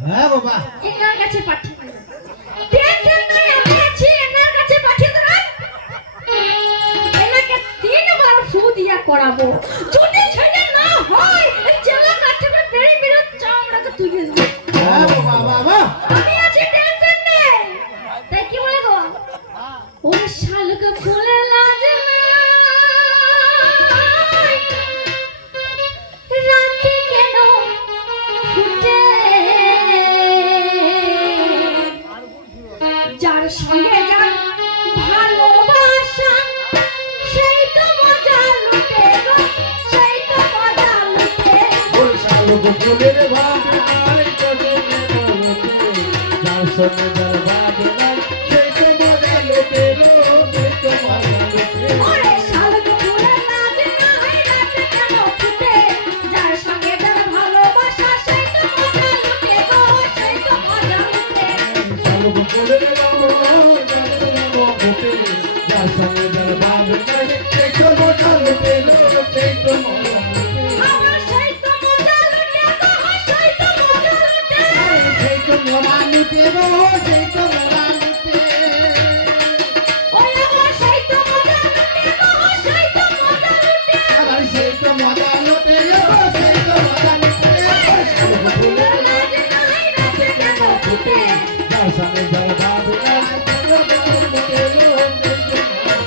হ্যাঁ বাবা এনার কাছে পাঠিয়ে টেনশন নাই আমি আছি এনার কাছে পাঠিয়ে দেন এনাকে 3 বার ফু দিয়া করাবো যদি ছেলে না হয় এই চেলা কাটে করে বেরি বেরি চামড়াকে তুলে দেব হ্যাঁ বাবা বাবা আমি আছি টেনশন নেই তাই কি বলে গো ওই শালকে ফুলে লাজ রাতে কেন ফুটে যার সঙ্গে যার ভালোবাসা সেই তো মজা লুটে গো সেই তো মজা লুটে ওই শালকে ফুলের ভাই কদমে বলতে যার সঙ্গে যার ভাবনা সেই তো মজা লুটে সেই তো মজা লুটে ওরে শালকে ফুলে লাজ নাই রাতে কেন ফুটে যার সঙ্গে যার ভালোবাসা সেই তো মজা লুটে গো সেই তো মজা লুটে শালকে ফুলের ভাই যার সঙ্গে